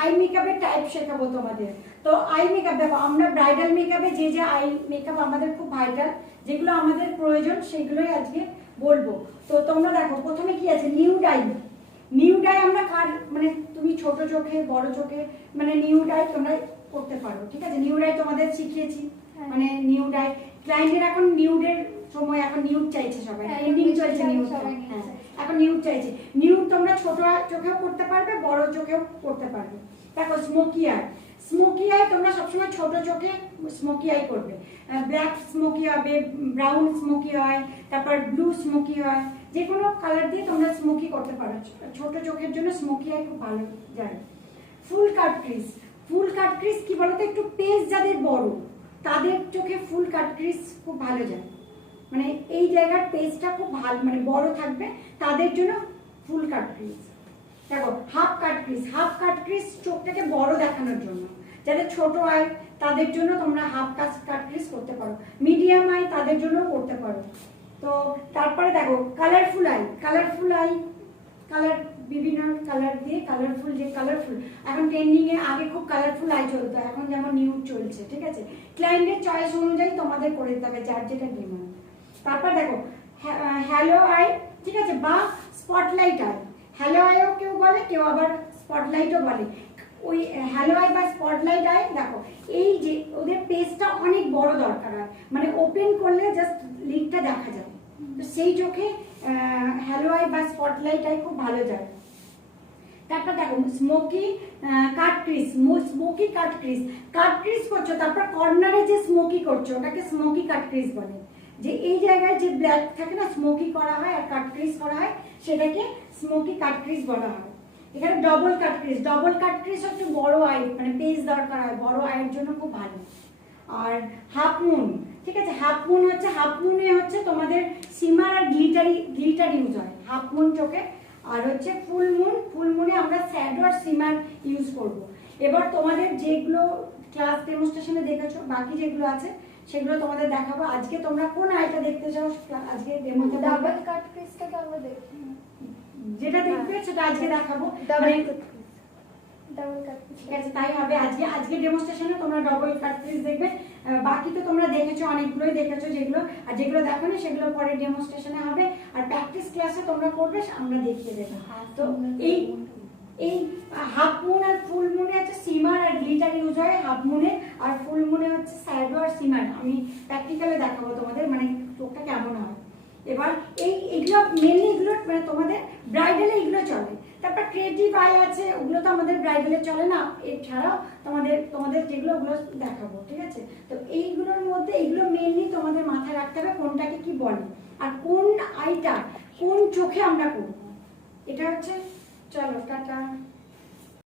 I মেকআপের type শেখাবো তোমাদের। তো আই মেকআপ দেখো, আমরা ব্রাইডাল মেকআপে যে যে আই মেকআপ আমাদের খুব ভাইটাল, যেগুলো আমাদের প্রয়োজন সেগুলোই আজকে বলবো। তো তোমরা দেখো প্রথমে কি আছে, নিউড আই। নিউড আই আমরা কার মানে তুমি ছোট চোখে বড় চোখে মানে নিউড আই তোমরা করতে পারো, ঠিক আছে। নিউড আই তোমাদের শিখিয়েছি, মানে নিউড আই ক্লায়েন্টের এখন নিউডের সময়, এখন নিউড চাইছে সবাই, নিউড চলছে নিউড, হ্যাঁ এখন নিউড চাইছে। নিউড তোমরা ছোট চোখেও করতে পারবে, বড় চোখেও করতে পারবে। দেখো স্মোকি আই, স্মোকি আই তোমরা সবসময় ছোট চোখে স্মোকি আই করবে। ব্ল্যাক স্মোকি হবে, ব্রাউন স্মোকি হয়, তারপর ব্লু স্মোকি হয়, যে কোনো কালার দিয়ে তোমরা স্মোকি করতে পারো। ছোট চোখের জন্য স্মোকি আই খুব ভালো যায়। ফুল কাট ক্রিজ, ফুল কাট ক্রিজ কি বলতো, একটু পেজ যাদের বড় তাদের চোখে ফুল কাট ক্রিজ খুব ভালো যায়, মানে এই জায়গার পেজটা খুব ভালো মানে বড় থাকবে, তাদের জন্য ফুল কাট ক্রিজ। দেখো half cut crease, half cut crease চোখটাকে বড় দেখানোর জন্য, যাদের ছোট আয় তাদের জন্য তোমরা হাফ কাট ক্রিজ করতে পারো, মিডিয়াম আই তাদের জন্য করতে পারো। তো তারপরে দেখো colourful I, colourful I colour বিভিন্ন কালার দিয়ে কালারফুল, যে কালারফুল এখন ট্রেন্ডিং এ, আগে খুব কালারফুল আই চলতো, এখন যেমন নিউড চলছে, ঠিক আছে। ক্লায়েন্টের চয়েস অনুযায়ী তোমাদের করে দিতে হবে যার যেটা ডিমান্ড। তারপর দেখো হ্যালো আই, ঠিক আছে, বা স্পটলাইট আই। হ্যালো আইও কেউ বলে, কেউ আবার স্পটলাইটও বলে। ওই হ্যালো আই বা স্পটলাইট আই দেখো, এই যে ওদের পেজটা অনেক বড় দরকার হয়, মানে ওপেন করলে জাস্ট লিডটা দেখা যায়, তো সেই চোখে হ্যালো আই বা স্পটলাইট আই খুব ভালো যায়। তারপর দেখো স্মোকি কাট ক্রিজ, স্মোকি কাট ক্রিজ, কাট ক্রিজ করছো তারপর কর্নারে যে স্মোকি করছো ওটাকে স্মোকি কাট ক্রিজ বলে। যে এই জায়গায় যে ব্ল্যাক থাকে না, স্মোকি করা হয় আর কাট ক্রিজ করা হয়, সেটাকে স্মোকি কাট ক্রিজ বলা হয়। এখানে ডবল কাট ক্রিজ, ডবল কাট ক্রিজ হচ্ছে বড় আই মানে পেজ দরকার হয়, বড় আয়ের জন্য খুব ভালো। আর হাফ মুন, ঠিক আছে, হাফ মুন হচ্ছে, হাফ মুনে হচ্ছে তোমাদের সিমার আর গ্লিটার ইউজ হয় হাফ মুন চোখে। আর হচ্ছে ফুল মুন, ফুল মুনে আমরা শ্যাডো আর সিমার ইউজ করব। এবার তোমাদের যেগুলো ক্লাস ডেমনস্ট্রেশনে দেখেছো, বাকি যেগুলো আছে সেগুলো তোমাদের দেখাবো। আজকে তোমরা কোন আইটা দেখতে চাও আজকে ডেমোতে? ডাবল কাট ক্রিজটাকে আমরা দেখি, যেটা দেখবে সেটা আজকে দেখাবো। ডাবল কাট, ঠিক আছে, তাই হবে আজকে ডেমনস্ট্রেশনে তোমরা ডাবল কাট ক্রিজ দেখবে। বাকি তো তোমরা দেখেছো, অনেকগুলোই দেখেছো যেগুলো, আর যেগুলো দেখোনি সেগুলো পরে ডেমনস্ট্রেশনে হবে, আর প্র্যাকটিস ক্লাসে তোমরা করবে, আমরা দেখিয়ে দেবো। তো এই হাফ মুন আর ফুল মুনে হচ্ছে সিমার আর গ্লিটার ইউজ হয় হাফ মুনে, আর ফুল মুনে হচ্ছে শ্যাডো আর সিমার। আমি প্র্যাকটিক্যালে দেখাবো তোমাদের মানে চোখটা কেমন হয়। এবার এইগুলো মেনলি এগুলো মানে তোমাদের ব্রাইডালে এগুলো চলে। তারপর ক্রিয়েটিভ আই আছে, ওগুলো তো আমাদের ব্রাইডালে চলে না, এছাড়াও তোমাদের যেগুলো ওগুলো দেখাবো, ঠিক আছে। তো এইগুলোর মধ্যে এইগুলো মেনলি তোমাদের মাথায় রাখতে হবে কোনটাকে কি বলে আর কোন আইটা কোন চোখে আমরা করবো, এটা হচ্ছে। চলো টাটা।